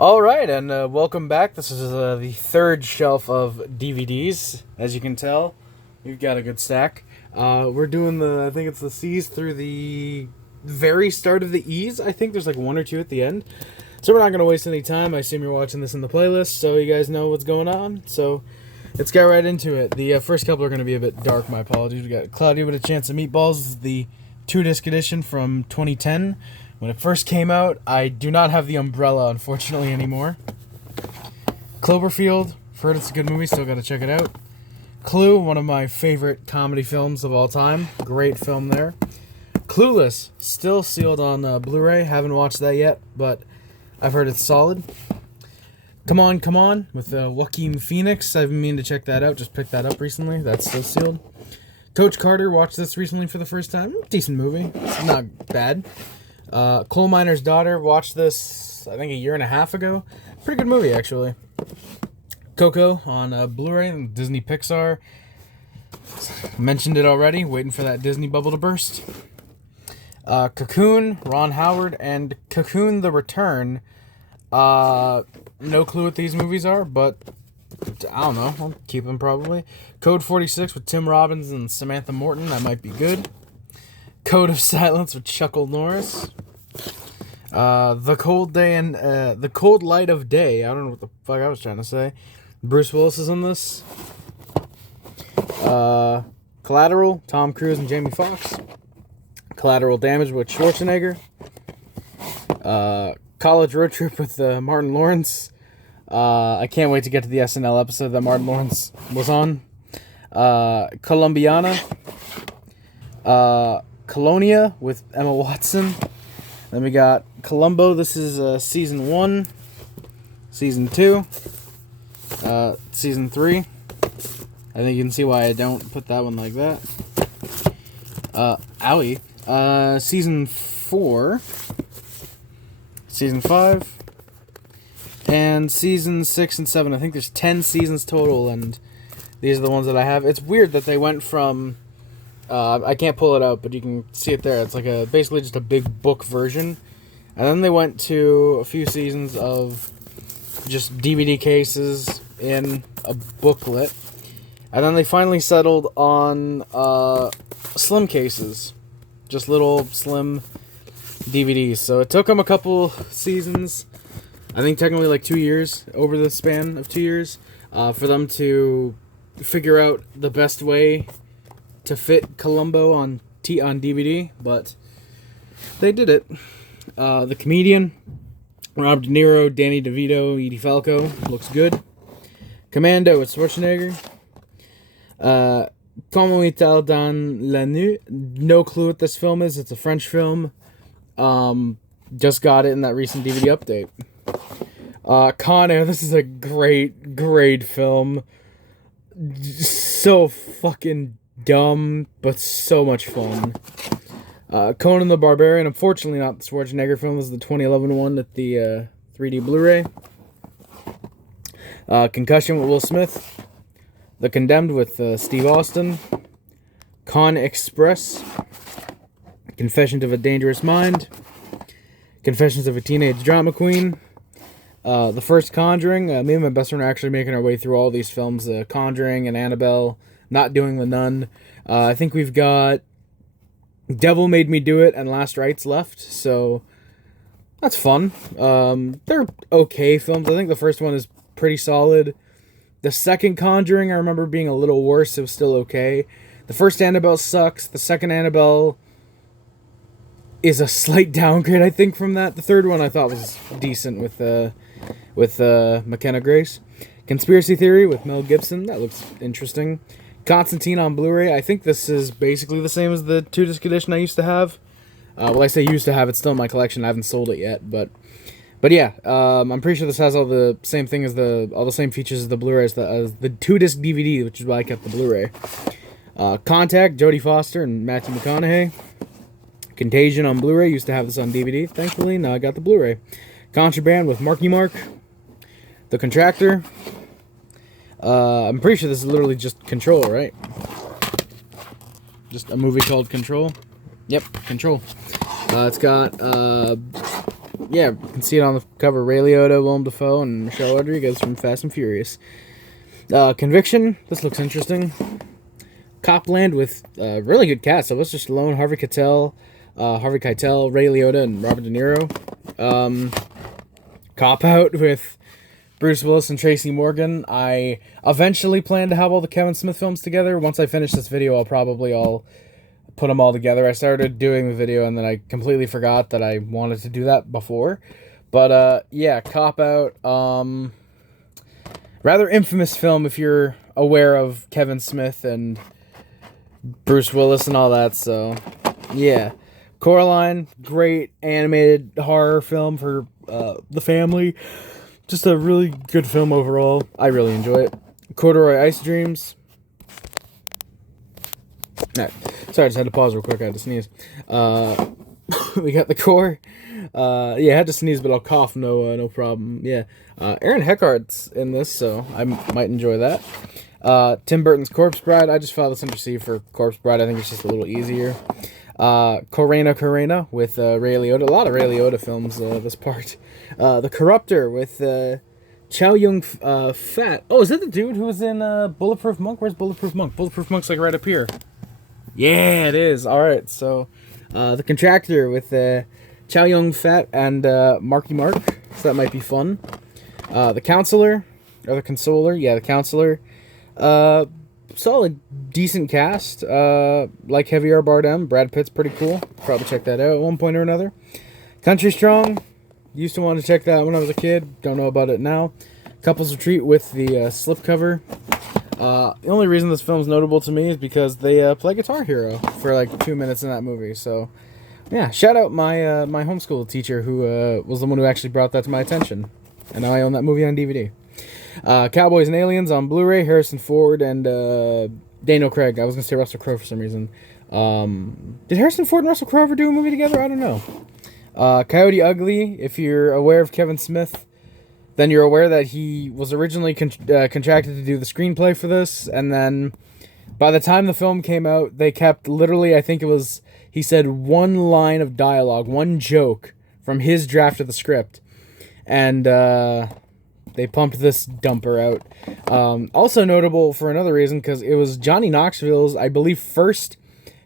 All right, and welcome back. This is the third shelf of DVDs. As you can tell, we've got a good stack. We're doing I think it's the C's through the very start of the E's. I think there's like one or two at the end. So we're not going to waste any time. I assume you're watching this in the playlist, so you guys know what's going on. So let's get right into it. The first couple are going to be a bit dark, my apologies. We got Cloudy with a Chance of Meatballs, the 2-disc edition from 2010. When it first came out, I do not have the umbrella, unfortunately, anymore. Cloverfield, I've heard it's a good movie, still gotta check it out. Clue, one of my favorite comedy films of all time. Great film there. Clueless, still sealed on Blu-ray. Haven't watched that yet, but I've heard it's solid. Come On, with Joaquin Phoenix. I've been meaning to check that out, just picked that up recently. That's still sealed. Coach Carter, watched this recently for the first time. Decent movie, it's not bad. Coal Miner's Daughter, watched this, I think, a year and a half ago. Pretty good movie, actually. Coco on Blu-ray, Disney Pixar. Mentioned it already, waiting for that Disney bubble to burst. Cocoon, Ron Howard, and Cocoon the Return. No clue what these movies are, but I don't know. I'll keep them probably. Code 46 with Tim Robbins and Samantha Morton. That might be good. Code of Silence with Chuckle Norris. The Cold Light of Day. I don't know what the fuck I was trying to say. Bruce Willis is in this. Collateral, Tom Cruise and Jamie Foxx. Collateral Damage with Schwarzenegger. College Road Trip with Martin Lawrence. I can't wait to get to the SNL episode that Martin Lawrence was on. Columbiana. Colonia with Emma Watson. Then we got Columbo. This is season 1, season 2, season 3. I think you can see why I don't put that one like that. Season 4, season 5, and season 6 and 7. I think there's 10 seasons total, and these are the ones that I have. It's weird that they went from... I can't pull it out, but you can see it there. It's like basically just a big book version. And then they went to a few seasons of just DVD cases in a booklet. And then they finally settled on slim cases. Just little slim DVDs. So it took them a couple seasons. I think technically like 2 years, over the span of 2 years, for them to figure out the best way to fit Columbo on DVD, but they did it. The Comedian, Rob De Niro, Danny DeVito, Edie Falco, looks good. Commando with Schwarzenegger. Comment est-elle dans la nuit? No clue what this film is. It's a French film. Just got it in that recent DVD update. Con Air, this is a great film. So fucking dumb, but so much fun. Conan the Barbarian, unfortunately not the Schwarzenegger film. This is the 2011 one at the 3D Blu-ray. Concussion with Will Smith. The Condemned with Steve Austin. Con Express. Confessions of a Dangerous Mind. Confessions of a Teenage Drama Queen. The First Conjuring. Me and my best friend are actually making our way through all these films. Conjuring and Annabelle. Not doing The Nun. I think we've got Devil Made Me Do It and Last Rites left, so that's fun. They're okay films. I think the first one is pretty solid. The second Conjuring, I remember being a little worse. It was still okay. The first Annabelle sucks. The second Annabelle is a slight downgrade, I think, from that. The third one I thought was decent with McKenna Grace. Conspiracy Theory with Mel Gibson. That looks interesting. Constantine on Blu-ray. I think this is basically the same as the 2-disc edition I used to have. Well, I say used to have. It's still in my collection. I haven't sold it yet, but yeah. I'm pretty sure this has all the same thing as all the same features as the Blu-ray as the 2-disc DVD, which is why I kept the Blu-ray. Contact, Jodie Foster and Matthew McConaughey. Contagion on Blu-ray. Used to have this on DVD. Thankfully, now I got the Blu-ray. Contraband with Marky Mark. The Contractor. I'm pretty sure this is literally just Control, right? Just a movie called Control. Yep, Control. It's got yeah, you can see it on the cover. Ray Liotta, Willem Dafoe, and Michelle Rodriguez from Fast and Furious. Conviction. This looks interesting. Copland with really good cast. Sylvester Stallone, Harvey Keitel, Ray Liotta, and Robert De Niro. Cop Out with Bruce Willis and Tracy Morgan. I eventually plan to have all the Kevin Smith films together. Once I finish this video, I'll put them all together. I started doing the video and then I completely forgot that I wanted to do that before. But yeah, Cop Out. Rather infamous film if you're aware of Kevin Smith and Bruce Willis and all that. So yeah, Coraline, great animated horror film for the family. Just a really good film overall. I really enjoy it. Corduroy Ice Dreams. Alright, sorry, I just had to pause real quick. I had to sneeze. We got The Core. Yeah, I had to sneeze, but I'll cough. No problem. Yeah, Aaron Eckhart's in this, so I might enjoy that. Tim Burton's Corpse Bride. I just filed this under C for Corpse Bride. I think it's just a little easier. Corena with Ray Liotta. A lot of Ray Liotta films, this part. The Corruptor with Chow Yun-fat. Oh, is that the dude who was in Bulletproof Monk? Where's Bulletproof Monk? Bulletproof Monk's like right up here. Yeah, it is. Alright, so The Contractor with Chow Yun-fat and Marky Mark. So that might be fun. The Counselor, or The Consoler. Yeah, The Counselor. Solid, decent cast. Like Javier Bardem. Brad Pitt's pretty cool. Probably check that out at one point or another. Country Strong. Used to want to check that when I was a kid. Don't know about it now. Couples Retreat with the slipcover. The only reason this film's notable to me is because they play Guitar Hero for like 2 minutes in that movie. So, yeah, shout out my my homeschool teacher who was the one who actually brought that to my attention. And now I own that movie on DVD. Cowboys and Aliens on Blu-ray, Harrison Ford and Daniel Craig. I was going to say Russell Crowe for some reason. Did Harrison Ford and Russell Crowe ever do a movie together? I don't know. Coyote Ugly, if you're aware of Kevin Smith, then you're aware that he was originally contracted to do the screenplay for this, and then by the time the film came out, they kept literally, I think it was, he said one line of dialogue, one joke from his draft of the script, and they pumped this dumper out. Also notable for another reason, because it was Johnny Knoxville's, I believe, first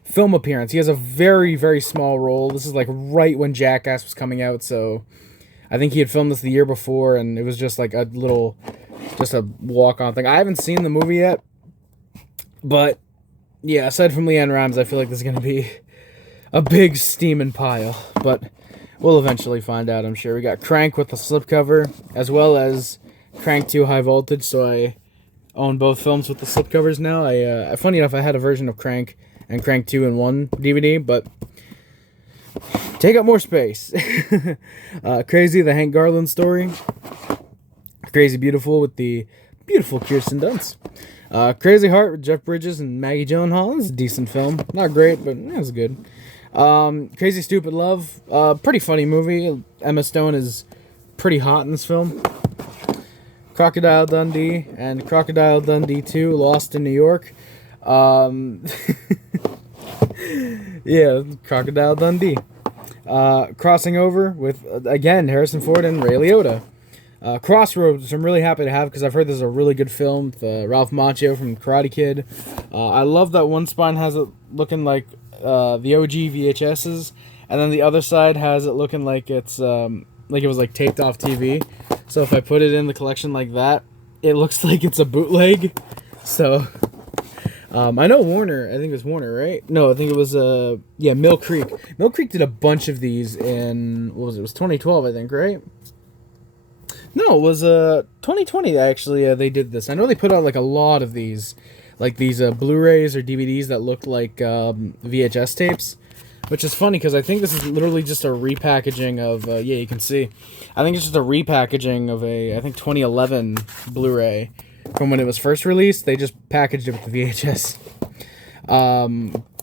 film appearance. He has a very, very small role. This is like right when Jackass was coming out, so I think he had filmed this the year before, and it was just like a little, just a walk-on thing. I haven't seen the movie yet, but yeah, aside from Leanne Rimes, I feel like this is going to be a big steaming pile, but we'll eventually find out, I'm sure. We got Crank with the slipcover, as well as Crank 2 High Voltage, so I own both films with the slipcovers now. Funny enough, I had a version of Crank and Crank 2 in one DVD, but take up more space. Crazy, the Hank Garland story. Crazy Beautiful with the beautiful Kirsten Dunst. Crazy Heart with Jeff Bridges and Maggie Gyllenhaal. This is a decent film. Not great, but it was good. Crazy Stupid Love. Pretty funny movie. Emma Stone is pretty hot in this film. Crocodile Dundee and Crocodile Dundee 2, Lost in New York. Yeah, Crocodile Dundee. Crossing Over with, again, Harrison Ford and Ray Liotta. Crossroads, which I'm really happy to have because I've heard this is a really good film. The Ralph Macchio from Karate Kid. I love that one spine has it looking like the OG VHSs, and then the other side has it looking like it's like it was like taped off TV. So if I put it in the collection like that, it looks like it's a bootleg. So I know Warner. I think it was Warner, right? No, I think it was yeah, Mill Creek. Mill Creek did a bunch of these in, what was it? It was 2012, I think, right? No, it was 2020 actually. They did this. I know they put out like a lot of these, like these Blu-rays or DVDs that looked like VHS tapes, which is funny because I think this is literally just a repackaging of yeah, you can see. I think it's just a repackaging of a, I think 2011 Blu-ray from when it was first released. They just packaged it with the VHS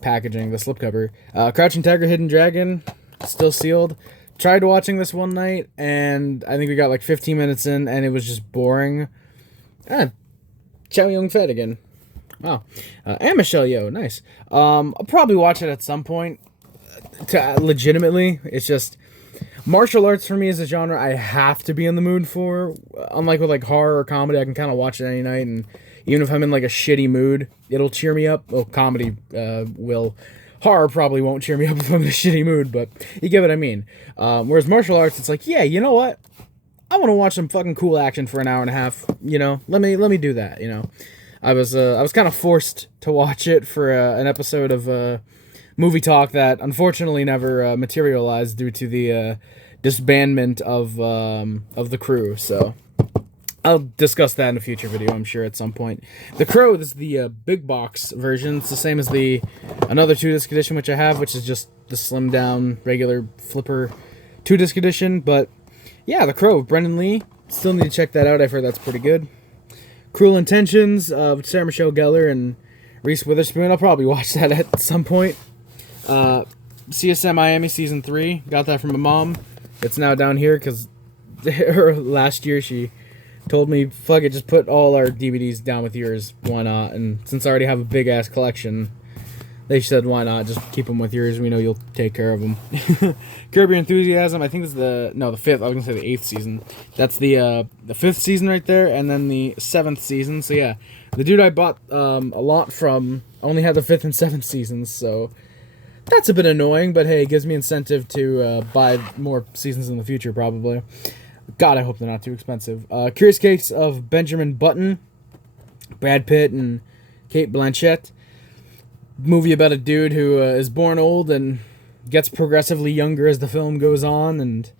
packaging, the slipcover. Crouching Tiger, Hidden Dragon, still sealed. Tried watching this one night, and I think we got like 15 minutes in, and it was just boring. Chow Yun-fat again. Wow. And Michelle Yeoh, nice. I'll probably watch it at some point. Legitimately, it's just Martial arts for me is a genre I have to be in the mood for. Unlike with like horror or comedy, I can kind of watch it any night, and even if I'm in like a shitty mood, it'll cheer me up. Well, comedy will. Horror probably won't cheer me up if I'm in a shitty mood, but you get what I mean. Whereas martial arts, it's like, yeah, you know what? I want to watch some fucking cool action for an hour and a half. You know, let me do that. You know, I was kind of forced to watch it for an episode of Movie Talk that unfortunately never materialized due to the disbandment of the crew. So I'll discuss that in a future video, I'm sure, at some point. The Crow is the big box version. It's the same as the another 2-disc edition, which I have, which is just the slimmed down, regular flipper 2-disc edition. But yeah, The Crow, Brendan Lee. Still need to check that out. I've heard that's pretty good. Cruel Intentions, with Sarah Michelle Gellar and Reese Witherspoon. I'll probably watch that at some point. CSM Miami Season 3. Got that from my mom. It's now down here because last year she told me, fuck it, just put all our DVDs down with yours. Why not? And since I already have a big-ass collection, they said, why not? Just keep them with yours. We know you'll take care of them. Curb Your Enthusiasm. I think it's the 5th. I was going to say the 8th season. That's the 5th season right there, and then the 7th season. So, yeah. The dude I bought a lot from only had the 5th and 7th seasons, so that's a bit annoying, but hey, it gives me incentive to buy more seasons in the future, probably. God, I hope they're not too expensive. Curious Case of Benjamin Button. Brad Pitt and Kate Blanchett. Movie about a dude who is born old and gets progressively younger as the film goes on, and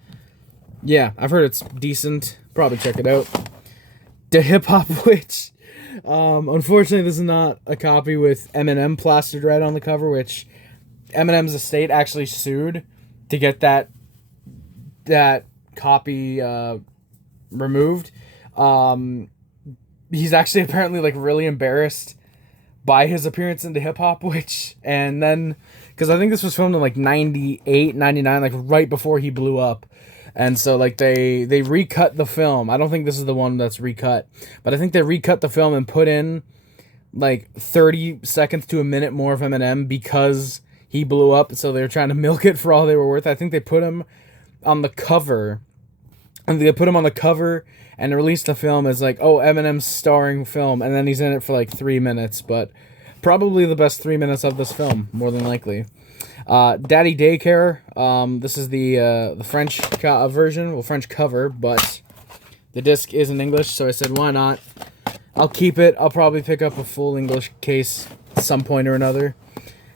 yeah, I've heard it's decent. Probably check it out. The Hip Hop Witch. Unfortunately, this is not a copy with Eminem plastered right on the cover, which Eminem's estate actually sued to get that copy removed. He's actually apparently like really embarrassed by his appearance in the Hip Hop Witch, and then because I think this was filmed in like 98, 99, like right before he blew up, and so like they recut the film. I don't think this is the one that's recut, but I think they recut the film and put in like 30 seconds to a minute more of Eminem because he blew up, so they were trying to milk it for all they were worth. I think they put him on the cover, and and released the film as like, oh, Eminem's starring film, and then he's in it for like 3 minutes, but probably the best 3 minutes of this film, more than likely. Daddy Daycare. This is the French version, well, French cover, but the disc is in English, so I said, why not? I'll keep it. I'll probably pick up a full English case at some point or another.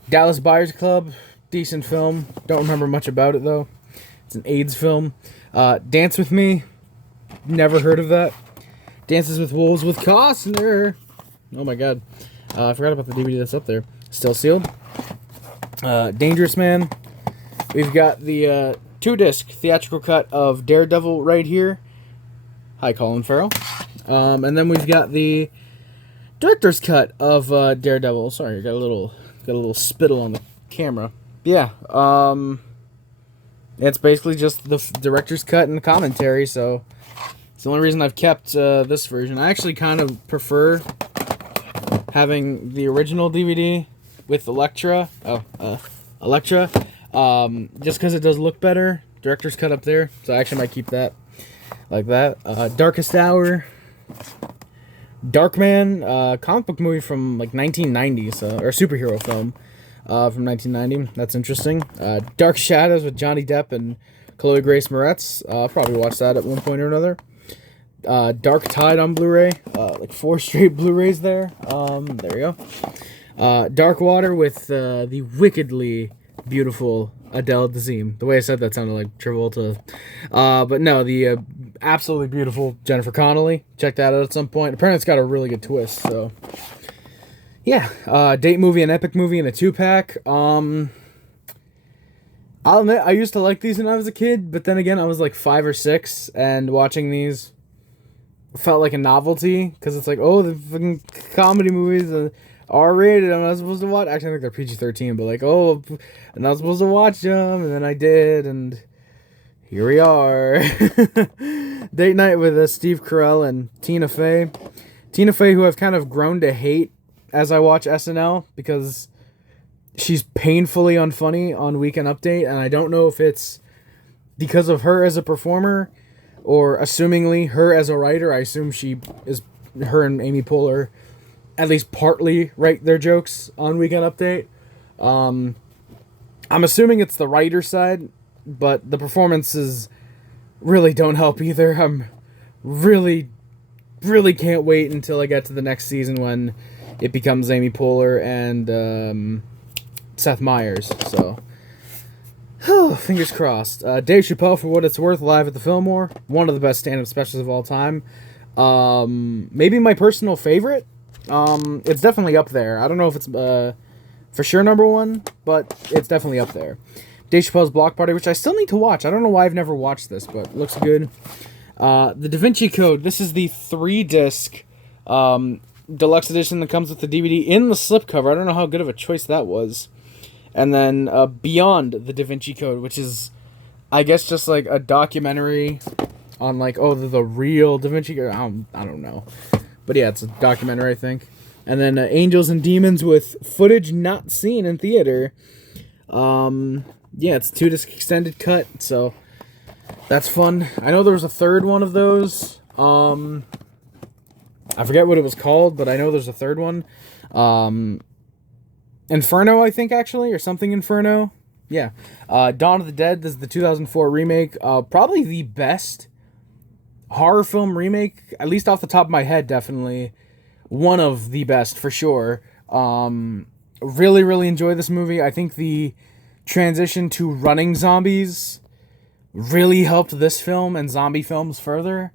Dallas Buyers Club, decent film. Don't remember much about it, though. It's an AIDS film. Dance With Me, never heard of that. Dances with Wolves with Costner. Oh my god. I forgot about the DVD that's up there. Still sealed. Dangerous Man. We've got the 2-disc theatrical cut of Daredevil right here. Hi, Colin Farrell. And then we've got the director's cut of Daredevil. Sorry, got a little spittle on the camera. Yeah, it's basically just the director's cut and the commentary, so it's the only reason I've kept this version. I actually kind of prefer having the original DVD with Elektra. Elektra. Just because it does look better. Director's cut up there, so I actually might keep that like that. Darkest Hour. Darkman, comic book movie from like 1990, or superhero film from 1990. That's interesting. Dark Shadows with Johnny Depp and Chloe Grace Moretz. I'll probably watch that at one point or another. Dark Tide on Blu-ray. Like 4 straight Blu-rays there. There we go. Dark Water with the wickedly beautiful Adele Dazeem. The way I said that sounded like Travolta. But no, the absolutely beautiful Jennifer Connelly. Check that out at some point. Apparently it's got a really good twist, so yeah. Date movie, an epic movie, and a 2-pack. I'll admit, I used to like these when I was a kid, but then again, I was like 5 or 6, and watching these felt like a novelty, because it's like, oh, the fucking comedy movies are R-rated, I'm not supposed to watch. Actually, I think they're PG-13, but like, oh, I'm not supposed to watch them, and then I did, and here we are. Date night with Steve Carell and Tina Fey. Tina Fey, who I've kind of grown to hate as I watch SNL, because she's painfully unfunny on Weekend Update, and I don't know if it's because of her as a performer, or assumingly her as a writer. I assume her and Amy Poehler at least partly write their jokes on Weekend Update. I'm assuming it's the writer side, but the performances really don't help either. I'm really can't wait until I get to the next season when it becomes Amy Poehler and Seth Meyers. So, fingers crossed. Dave Chappelle, for what it's worth, live at the Fillmore. One of the best stand-up specials of all time. Maybe my personal favorite. It's definitely up there. I don't know if it's for sure number one, but it's definitely up there. Dave Chappelle's Block Party, which I still need to watch. I don't know why I've never watched this, but it looks good. The Da Vinci Code. This is the 3-disc deluxe edition that comes with the DVD in the slipcover. I don't know how good of a choice that was. And then Beyond the Da Vinci Code, which is, I guess, just like a documentary on like, the real Da Vinci Code. I don't know. But yeah, it's a documentary, I think. And then Angels and Demons with footage not seen in theater. Yeah, it's a 2-disc extended cut, so that's fun. I know there was a third one of those. I forget what it was called, but I know there's a third one. Inferno, I think, actually, or something Inferno. Yeah. Dawn of the Dead, this is the 2004 remake. Probably the best horror film remake, at least off the top of my head, definitely. One of the best, for sure. Really enjoy this movie. I think the transition to running zombies really helped this film and zombie films further.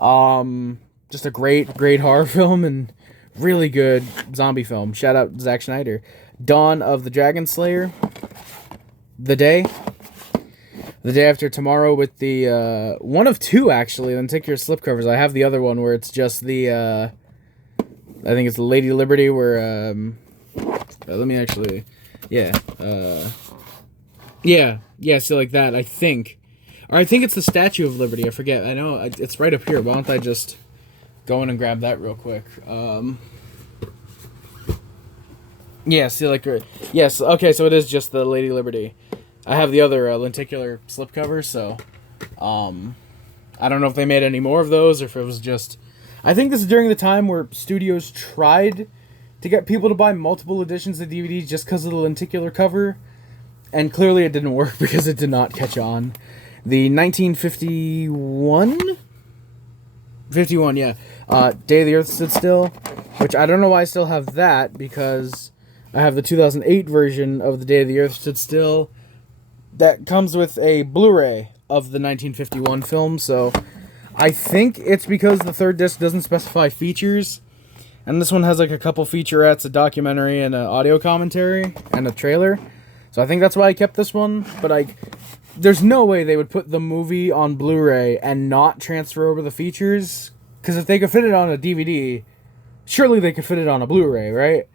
Just a great horror film and really good zombie film. Shout out Zack Snyder. Dawn of the Dragon Slayer. The Day After Tomorrow with the one of two, actually. Then take your slipcovers. I have the other one where it's just the I think it's Lady Liberty, where let me actually, so like that, I think. Or I think it's the Statue of Liberty, I forget. I know, it's right up here. Why don't I just go in and grab that real quick? Yes, okay, so it is just the Lady Liberty. I have the other lenticular slipcover, so I don't know if they made any more of those, or if it was just... I think this is during the time where studios tried to get people to buy multiple editions of DVDs just because of the lenticular cover, and clearly it didn't work because it did not catch on. The 1951? 51, yeah. Day the Earth Stood Still, which I don't know why I still have that, because I have the 2008 version of The Day the Earth Stood Still that comes with a Blu-ray of the 1951 film, so I think it's because the third disc doesn't specify features, and this one has like a couple featurettes, a documentary, and an audio commentary, and a trailer. So I think that's why I kept this one, but there's no way they would put the movie on Blu-ray and not transfer over the features, because if they could fit it on a DVD, surely they could fit it on a Blu-ray, right?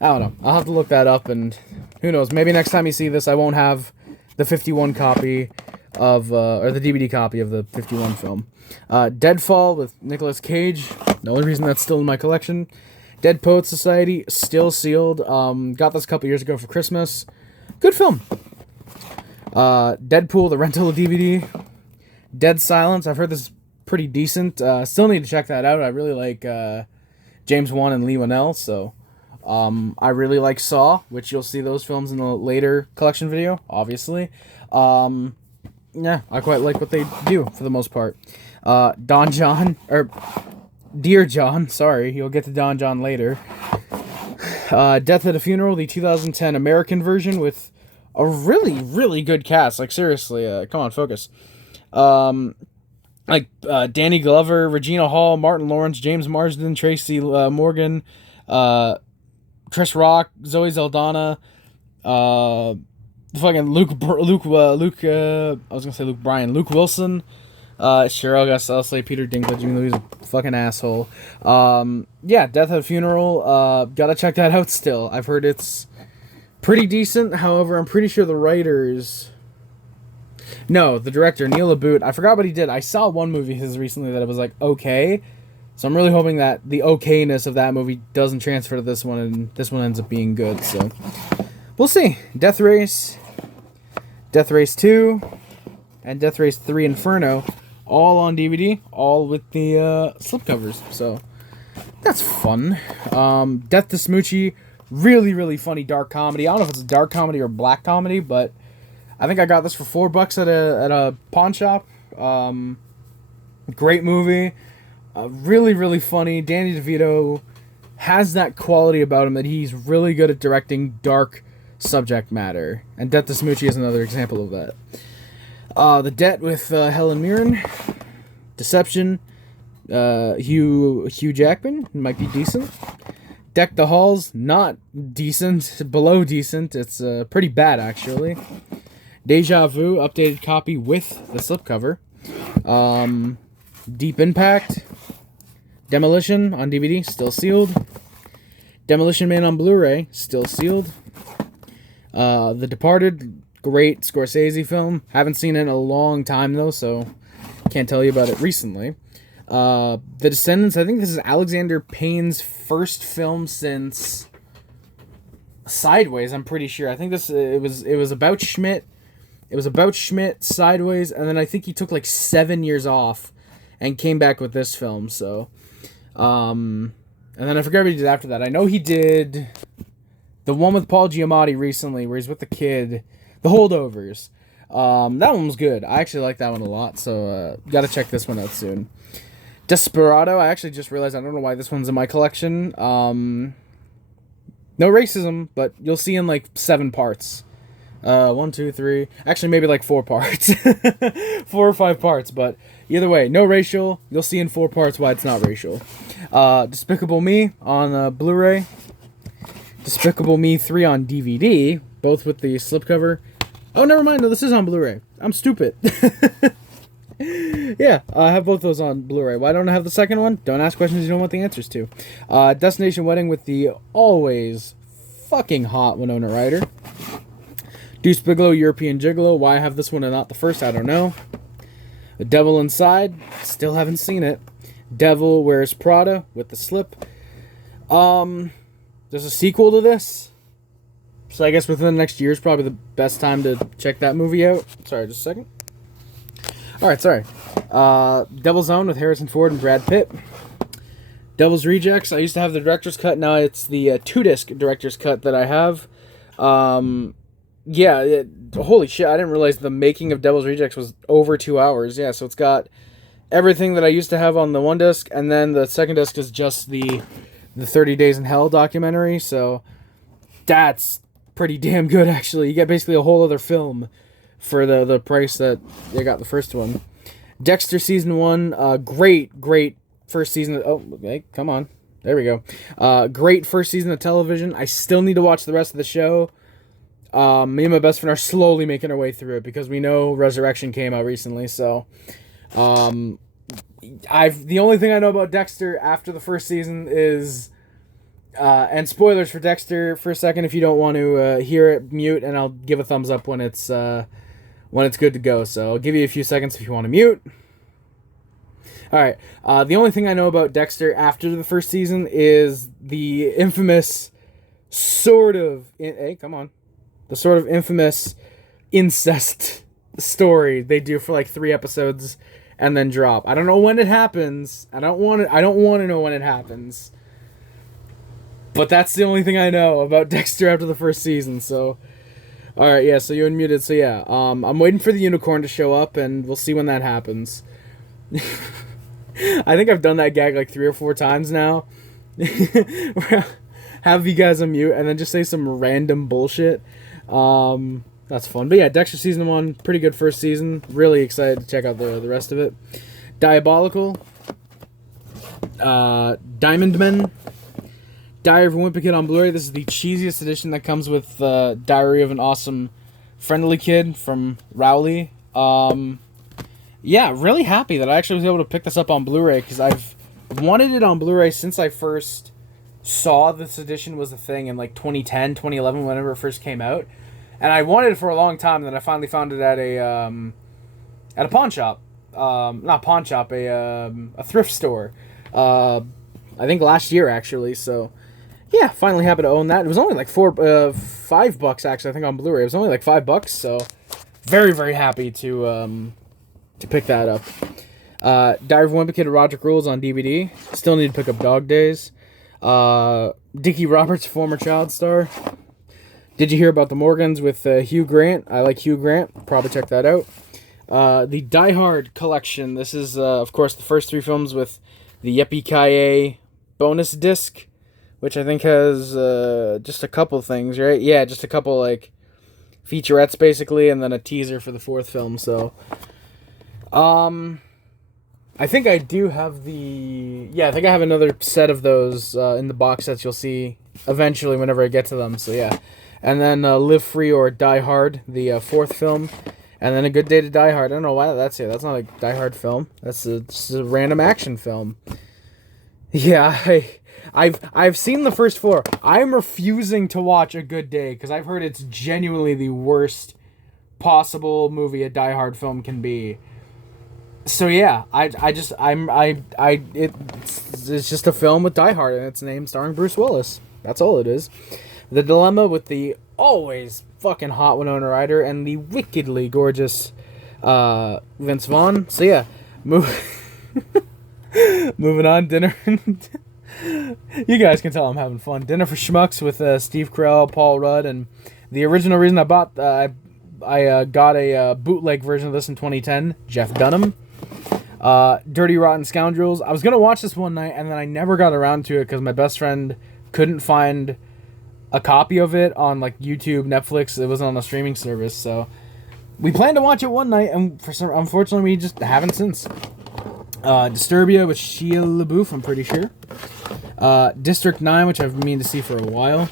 I don't know. I'll have to look that up, and who knows, maybe next time you see this, I won't have the 51 copy of, or the DVD copy of the 51 film. Deadfall with Nicolas Cage, the only reason that's still in my collection. Dead Poets Society, still sealed. Got this a couple years ago for Christmas. Good film. Deadpool, the rental DVD. Dead Silence, I've heard this is pretty decent. Still need to check that out. I really like James Wan and Lee Whannell, so I really like Saw, which you'll see those films in the later collection video, obviously. Yeah, I quite like what they do, for the most part. Dear John, sorry, you'll get to Don John later. Death at a Funeral, the 2010 American version with a really good cast. Like, seriously, come on, focus. Danny Glover, Regina Hall, Martin Lawrence, James Marsden, Tracy Morgan, Chris Rock, Zoe Saldana, fucking Luke Wilson. Sure, I guess I'll say Peter Dinklage, even though he's a fucking asshole. Yeah, Death at a Funeral, gotta check that out still. I've heard it's pretty decent, however, I'm pretty sure the director, Neil LaBute, I forgot what he did. I saw one movie of his recently that it was like, okay, so I'm really hoping that the okayness of that movie doesn't transfer to this one, and this one ends up being good, so we'll see. Death Race 2, and Death Race 3 Inferno, all on DVD, all with the slipcovers. So that's fun. Death to Smoochie, really, really funny dark comedy. I don't know if it's a dark comedy or black comedy, but I think I got this for $4 at a pawn shop. Great movie. Really, really funny. Danny DeVito has that quality about him that he's really good at directing dark subject matter. And Death to Smoochie is another example of that. The Debt with Helen Mirren. Deception. Hugh Jackman might be decent. Deck the Halls, not decent, below decent. It's pretty bad, actually. Deja Vu, updated copy with the slipcover. Deep Impact. Demolition on DVD, still sealed. Demolition Man on Blu-ray, still sealed. The Departed, great Scorsese film. Haven't seen it in a long time, though, so can't tell you about it recently. The Descendants, I think this is Alexander Payne's first film since Sideways, I'm pretty sure. I think it was about Schmidt. It was about Schmidt, Sideways, and then I think he took like 7 years off and came back with this film, so... and then I forget what he did after that. I know he did the one with Paul Giamatti recently, where he's with the kid, The Holdovers. That one was good. I actually like that one a lot, so gotta check this one out soon. Desperado, I actually just realized I don't know why this one's in my collection. No racism, but you'll see in like 7 parts. 1, 2, 3, actually maybe like 4 parts. 4 or 5 parts, but either way, no racial. You'll see in 4 parts why it's not racial. Despicable Me on Blu-ray. Despicable Me 3 on DVD, both with the slipcover. Oh, never mind. No, this is on Blu-ray. I'm stupid. Yeah, I have both those on Blu-ray. Why don't I have the second one? Don't ask questions you don't want the answers to. Destination Wedding with the always fucking hot Winona Ryder. Deuce Bigalow, European Gigolo. Why I have this one and not the first, I don't know. The Devil Inside. Still haven't seen it. Devil Wears Prada with the slip. There's a sequel to this. So I guess within the next year is probably the best time to check that movie out. Sorry, just a second. Alright, sorry. Devil's Own with Harrison Ford and Brad Pitt. Devil's Rejects. I used to have the director's cut. Now it's the 2-disc director's cut that I have. Yeah, holy shit, I didn't realize the making of Devil's Rejects was over 2 hours. Yeah, so it's got everything that I used to have on the 1 disc, and then the 2nd disc is just the 30 Days in Hell documentary, so that's pretty damn good, actually. You get basically a whole other film for the price that you got the first one. Dexter Season 1, great first season. Oh, okay, come on. There we go. Great first season of television. I still need to watch the rest of the show. Me and my best friend are slowly making our way through it because we know Resurrection came out recently, so the only thing I know about Dexter after the first season is and spoilers for Dexter for a second. If you don't want to hear it, mute, and I'll give a thumbs up when it's good to go. So I'll give you a few seconds if you want to mute. Alright, the only thing I know about Dexter after the first season is the infamous the sort of infamous incest story they do for like 3 episodes and then drop. I don't know when it happens. I don't want to know when it happens. But that's the only thing I know about Dexter after the first season, so... Alright, yeah, so you unmuted, so yeah. I'm waiting for the unicorn to show up, and we'll see when that happens. I think I've done that gag like 3 or 4 times now. Have you guys unmute, and then just say some random bullshit. That's fun. But yeah, Dexter Season 1, pretty good first season. Really excited to check out the rest of it. Diabolical. Diamond Men. Diary of a Wimpy Kid on Blu-ray. This is the cheesiest edition that comes with Diary of an Awesome Friendly Kid from Rowley. Yeah, really happy that I actually was able to pick this up on Blu-ray because I've wanted it on Blu-ray since I first saw this edition was a thing in like 2010, 2011, whenever it first came out. And I wanted it for a long time, and then I finally found it at a pawn shop. Not pawn shop, a thrift store. I think last year, actually, so... Yeah, finally happy to own that. It was only like $5 actually, I think, on Blu-ray. It was only like $5, so very, very happy to pick that up. Diary of a Wimpy Kid, Roderick Rules on DVD. Still need to pick up Dog Days. Dickie Roberts, former child star. Did you hear about the Morgans with Hugh Grant? I like Hugh Grant. Probably check that out. The Die Hard collection. This is, of course, the first 3 films with the Yippee-Ki-Yay bonus disc, which I think has just a couple things, right? Yeah, just a couple, like, featurettes, basically, and then a teaser for the 4th film, so... I think I do have the... Yeah, I think I have another set of those in the box sets you'll see eventually whenever I get to them, so yeah. And then Live Free or Die Hard, the 4th film. And then A Good Day to Die Hard. I don't know why that's here. That's not a Die Hard film. That's just a random action film. Yeah, I've seen the first 4. I'm refusing to watch A Good Day because I've heard it's genuinely the worst possible movie a Die Hard film can be. So yeah, it's just a film with Die Hard and it's named starring Bruce Willis. That's all it is. The Dilemma with the always fucking hot Winona Ryder and the wickedly gorgeous Vince Vaughn. So yeah, moving on. Dinner. You guys can tell I'm having fun. Dinner for Schmucks with Steve Carell, Paul Rudd, and the original reason I bought I got a bootleg version of this in 2010. Jeff Dunham. Dirty Rotten Scoundrels. I was gonna watch this one night and then I never got around to it because my best friend couldn't find a copy of it on like YouTube, Netflix. It wasn't on a streaming service, so we planned to watch it one night, and unfortunately we just haven't since. Disturbia with Shia LaBeouf, I'm pretty sure. District 9, which I've mean to see for a while.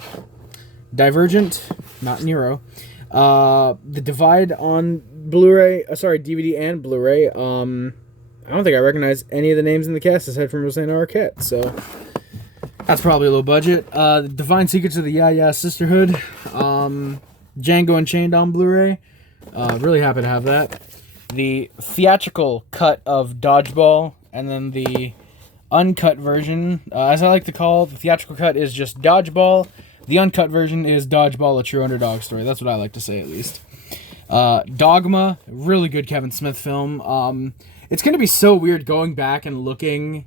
Divergent, not Nero. The Divide on Blu-ray, DVD and Blu-ray. I don't think I recognize any of the names in the cast aside from Rosanna Arquette, so that's probably a low budget. The Divine Secrets of the Yeah Sisterhood. Django Unchained on Blu-ray. Really happy to have that. The theatrical cut of Dodgeball, and then the uncut version, as I like to call it, the theatrical cut is just Dodgeball. The uncut version is Dodgeball, a true underdog story. That's what I like to say, at least. Dogma, really good Kevin Smith film. It's going to be so weird going back and looking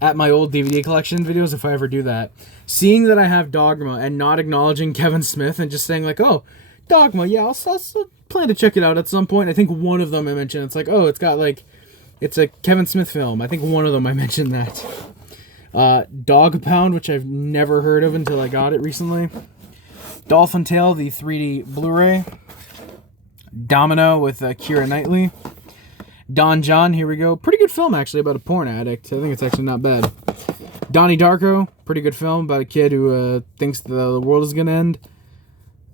at my old DVD collection videos, if I ever do that, seeing that I have Dogma and not acknowledging Kevin Smith and just saying like, oh, Dogma, yeah, I'll plan to check it out at some point. I think one of them I mentioned, it's like, oh, it's a Kevin Smith film. I think one of them I mentioned that. Dog Pound, which I've never heard of until I got it recently. Dolphin Tale, the 3D Blu-ray. Domino with Keira Knightley. Don John, here we go. Pretty good film, actually, about a porn addict. I think it's actually not bad. Donnie Darko, pretty good film about a kid who thinks the world is going to end.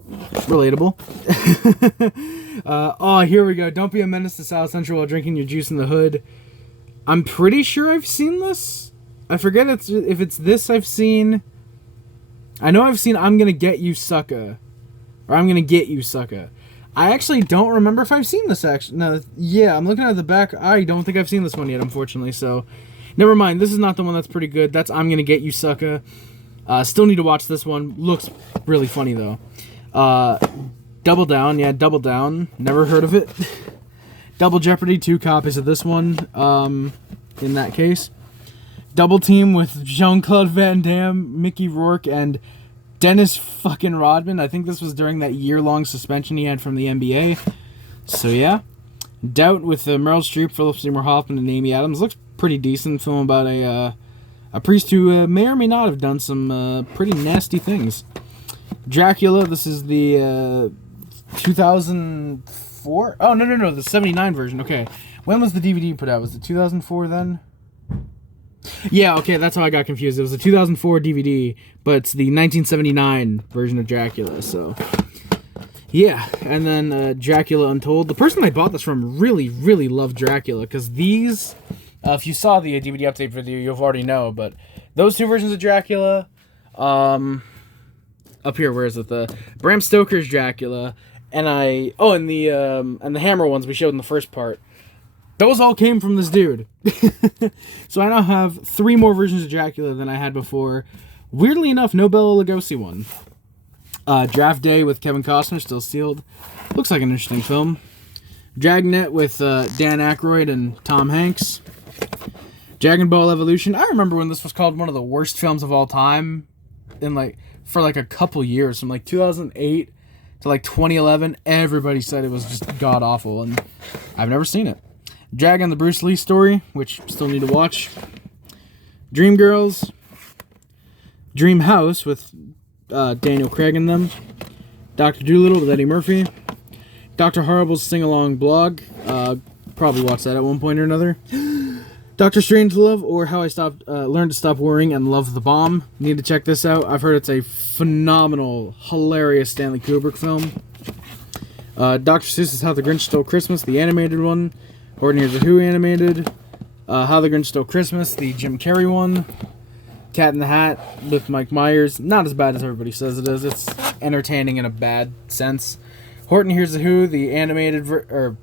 Relatable. Here we go. Don't be a menace to South Central while drinking your juice in the hood. I'm pretty sure I've seen this. I forget if it's this I've seen. I know I've seen I'm Gonna Get You Sucka. Or I'm Gonna Get You Sucka. I actually don't remember if I've seen this, actually. No, yeah, I'm looking at the back. I don't think I've seen this one yet, unfortunately, so... Never mind, this is not the one that's pretty good. That's I'm Gonna Get You Sucka. Still need to watch this one. Looks really funny, though. Double Down, yeah, Double Down. Never heard of it. Double Jeopardy, 2 copies of this one, in that case. Double Team with Jean-Claude Van Damme, Mickey Rourke, and Dennis fucking Rodman. I think this was during that year-long suspension he had from the NBA. So, yeah. Doubt with Meryl Streep, Philip Seymour Hoffman, and Amy Adams. Looks pretty decent. Film about a priest who may or may not have done some pretty nasty things. Dracula, this is the 2004? Oh, no, the 79 version. Okay. When was the DVD put out? Was it 2004 then? Yeah, okay, that's how I got confused. It was a 2004 DVD, but it's the 1979 version of Dracula, so... Yeah, and then Dracula Untold. The person I bought this from really, really loved Dracula, because these... if you saw the DVD update video, you'll already know, but those 2 versions of Dracula... up here, where is it? The Bram Stoker's Dracula, and and the Hammer ones we showed in the first part. Those all came from this dude. So I now have 3 more versions of Dracula than I had before. Weirdly enough, no Bela Lugosi one. Draft Day with Kevin Costner, still sealed. Looks like an interesting film. Dragnet with Dan Aykroyd and Tom Hanks. Dragon Ball Evolution. I remember when this was called one of the worst films of all time, for a couple years, from 2008 to 2011. Everybody said it was just god awful, and I've never seen it. Dragon: The Bruce Lee Story, which still need to watch. Dreamgirls. Dream House with Daniel Craig in them. Dr. Dolittle with Eddie Murphy. Dr. Horrible's sing-along blog. Probably watch that at one point or another. Dr. Strangelove, or How I Learned to Stop Worrying and Love the Bomb. Need to check this out. I've heard it's a phenomenal, hilarious Stanley Kubrick film. Dr. Seuss's How the Grinch Stole Christmas, the animated one. Horton Hears a Who animated. How the Grinch Stole Christmas, the Jim Carrey one. Cat in the Hat with Mike Myers. Not as bad as everybody says it is. It's entertaining in a bad sense. Horton Hears a Who, the animated, the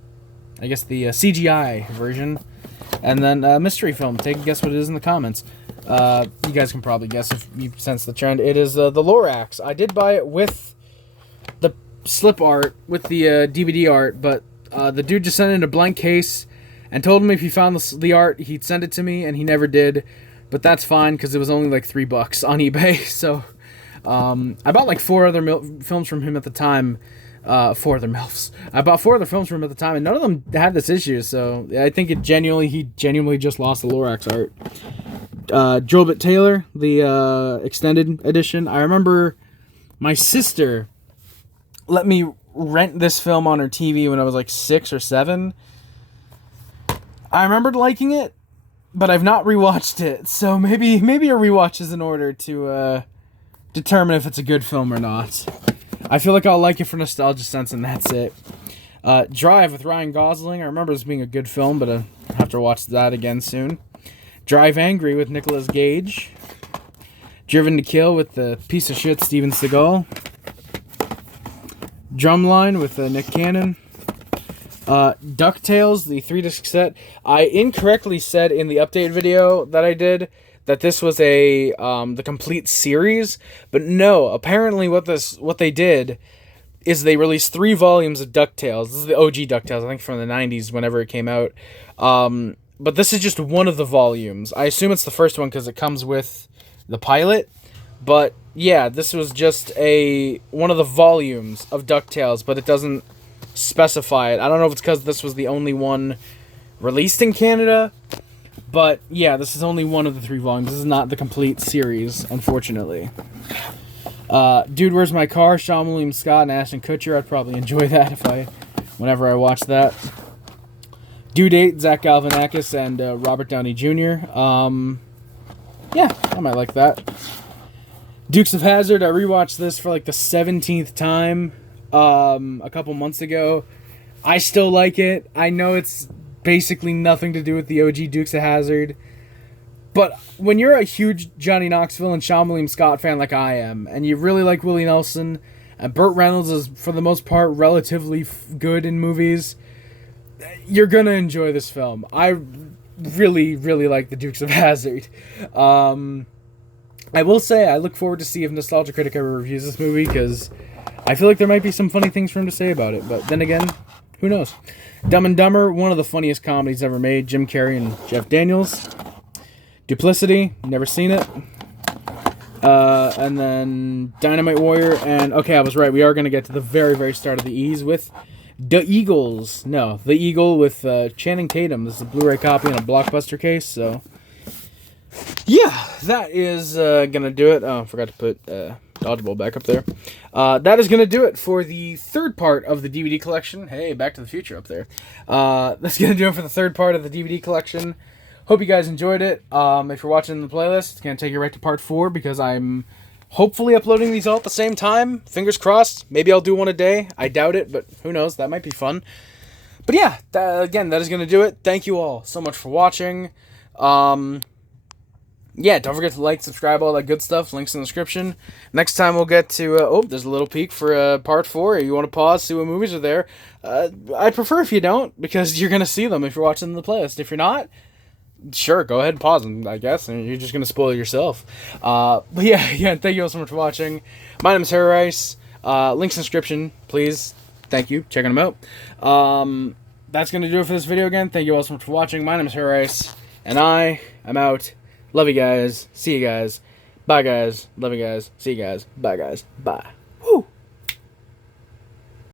CGI version. And then mystery film. Take a guess what it is in the comments. You guys can probably guess if you sense the trend. It is the Lorax. I did buy it with the slip art, with the DVD art, but the dude just sent in a blank case and told him if he found the art, he'd send it to me, and he never did. But that's fine, because it was only $3 on eBay. So I bought 4 other films from him at the time. 4 other MILFs. I bought 4 other films from him at the time, and none of them had this issue, so I think he genuinely just lost the Lorax art. Drobit Taylor, the extended edition. I remember my sister let me rent this film on her TV when I was 6 or 7. I remembered liking it, but I've not rewatched it, so maybe a rewatch is in order to determine if it's a good film or not. I feel like I'll like it for nostalgia sense, and that's it. Drive with Ryan Gosling. I remember this being a good film, but I'll have to watch that again soon. Drive Angry with Nicolas Cage. Driven to Kill with the piece of shit Steven Seagal. Drumline with Nick Cannon. DuckTales, the 3-disc set. I incorrectly said in the update video that I did that this was the complete series, but no. Apparently, what they did is they released 3 volumes of DuckTales. This is the OG DuckTales, I think from the 90s, whenever it came out. But this is just one of the volumes. I assume it's the first one because it comes with the pilot. But yeah, this was just one of the volumes of DuckTales, but it doesn't specify it. I don't know if it's because this was the only one released in Canada. But, yeah, this is only one of the 3 volumes. This is not the complete series, unfortunately. Dude, Where's My Car? Sean William Scott and Ashton Kutcher. I'd probably enjoy that whenever I watch that. Due Date, Zach Galifianakis and Robert Downey Jr. Yeah, I might like that. Dukes of Hazzard. I rewatched this for the 17th time a couple months ago. I still like it. I know it's basically nothing to do with the OG Dukes of Hazzard, but when you're a huge Johnny Knoxville and Sean William Scott fan like I am, and you really like Willie Nelson, and Burt Reynolds is for the most part relatively good in movies, you're gonna enjoy this film. I really like the Dukes of Hazzard. I will say I look forward to see if Nostalgia Critic ever reviews this movie, because I feel like there might be some funny things for him to say about it, but then again, who knows? Dumb and Dumber, one of the funniest comedies ever made. Jim Carrey and Jeff Daniels. Duplicity, never seen it. And then Dynamite Warrior. And, okay, I was right. We are going to get to the very, very start of the E's with The Eagles. No, The Eagle with Channing Tatum. This is a Blu-ray copy in a Blockbuster case, so yeah, that is going to do it. Oh, I forgot to put Dodgeball back up there. That is going to do it for the third part of the DVD collection. Hey, Back to the Future up there. That's going to do it for the third part of the DVD collection. Hope you guys enjoyed it. If you're watching the playlist, it's going to take you right to part 4, because I'm hopefully uploading these all at the same time. Fingers crossed. Maybe I'll do one a day. I doubt it, but who knows? That might be fun. But yeah, again, that is going to do it. Thank you all so much for watching. Yeah, don't forget to like, subscribe, all that good stuff. Links in the description. Next time we'll get to... there's a little peek for part 4. You want to pause, see what movies are there. I'd prefer if you don't, because you're going to see them if you're watching the playlist. If you're not, sure, go ahead and pause them, I guess, and you're just going to spoil yourself. But yeah, thank you all so much for watching. My name is Harry Rice. Links in the description, please. Thank you. Checking them out. that's going to do it for this video again. Thank you all so much for watching. My name is Harris, and I am out. Love you guys. See you guys. Bye, guys. Love you guys. See you guys. Bye, guys. Bye.